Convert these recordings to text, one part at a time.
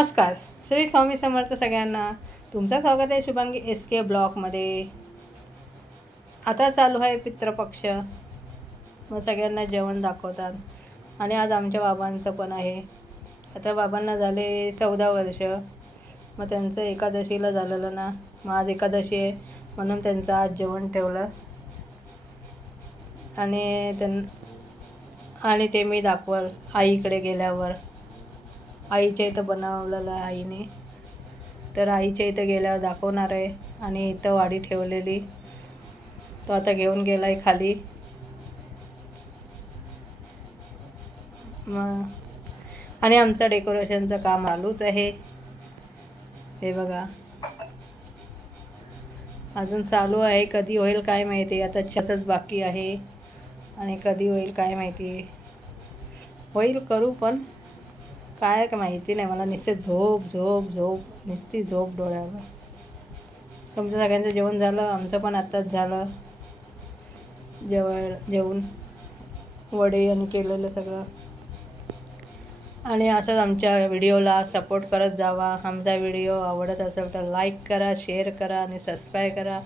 नमस्कार. श्री स्वामी समर्थ सगळ्यांना. तुमचं स्वागत आहे शुभांगी एस के ब्लॉकमध्ये. आता चालू आहे पितृपक्ष मग सगळ्यांना जेवण दाखवतात. आणि आज आमच्या बाबांचं पण आहे. आता बाबांना झाले चौदा वर्ष. मग त्यांचं एकादशीला झालेलं ना. मग आज एकादशी आहे. म्हणून त्यांचं आज जेवण ठेवलं. आणि त्यां आणि ते मी दाखवल. आईकडे गेल्यावर. आईच्या इथं बनवलेलं आहे आईने. तर आईच्या इथं गेल्यावर दाखवणार आहे. आणि इथं वाडी ठेवलेली. तो आता घेऊन गेला आहे खाली. मग आणि आमचं डेकोरेशनचं काम आलूच आहे. हे बघा. अजून चालू आहे. कधी होईल काय माहिती. आता छतच बाकी आहे. आणि कधी होईल काय माहिती. होईल करू पण. काय का माहिती नाही. मला नुसते झोप झोप झोप नुसती झोप डोळ्यावर. तुमचं सगळ्यांचं जेवण झालं आमचं पण आत्ताच झालं. जेवण जेवण वडे आणि केलेलं सगळं. आणि असंच आमच्या व्हिडिओला सपोर्ट करत जावा. आमचा व्हिडिओ आवडत असेल तर लाईक करा शेअर करा आणि सबस्क्राईब करा.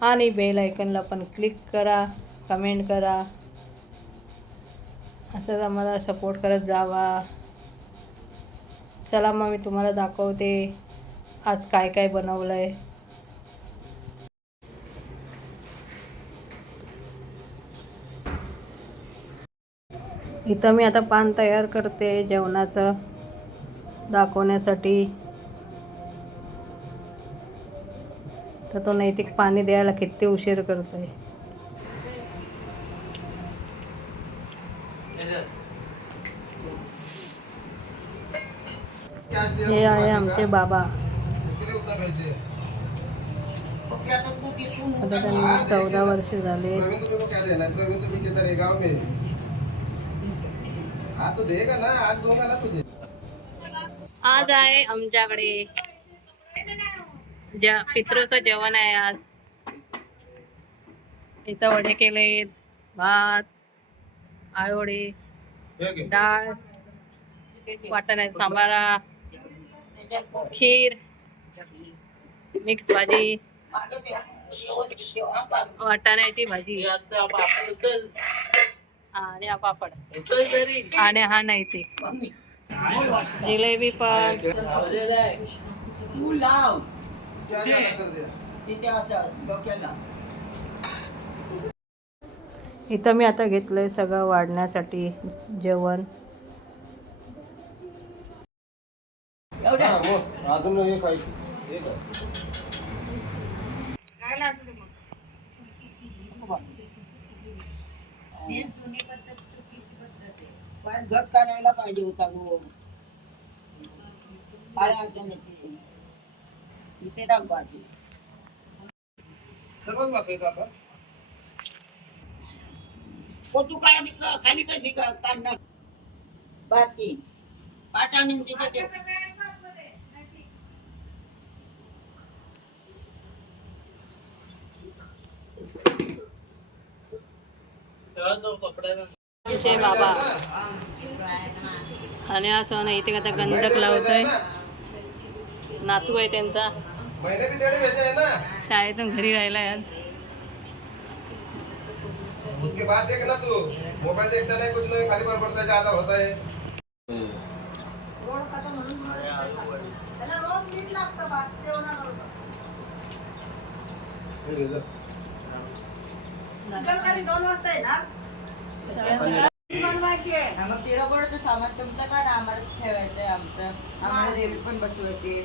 आणि बेल आयकनला पण क्लिक करा कमेंट करा. असंच आम्हाला सपोर्ट करत जावा. चला मग मी तुम्हाला दाखवते आज काय काय बनवलं आहे इथं मी आता पान तयार करते जेवणाचं दाखवण्यासाठी. तर तो नैतिक पाणी द्यायला किती उशीर करतोय. हे आहे आमचे बाबा. आता त्यांना चौदा वर्ष झाले. आज दूंगा ना तुझे। आज आहे आमच्याकडे. ज्या पितृचं जेवण आहे आज. इथं वडे केले भात आळवडे डाळ वाटाण्याचा सांबारा. खीर मिक्स भाजी. वाटाण्याची भाजी आणि हा पापड. आणि हा नाही ते. जिलेबी पण. इथं मी आता घेतलंय सगळं वाढण्यासाठी जेवण. हाँ, वो अजून एक आहे एक आहे. ही जुनी पद्धत चुकीची पद्धत आहे. पण घट करायला पाहिजे होता गो. काय अडचण येते. इथे टाक बाजू सर्वच बसायचं आपण हो तू काय आणि क- खाली कशी का- काढणार? बाकी. पाठाने तिथे ते- बाबा. आणि हा सोना इथे आता गंधक लावतोय. नातू आहे त्यांचा. है ना शाळेतून घरी राहिलाय आज. उसके बाद देख ना तू. मोबाइल देखता नहीं कुछ नहीं खाली पर पड़ता है ज्यादा होता है हा, मग तेरा बोर्डचं सामान. तुमचं का ना आम्हाला ठेवायचं आहे आमचं? आम्हाला देवी पण बसवायची.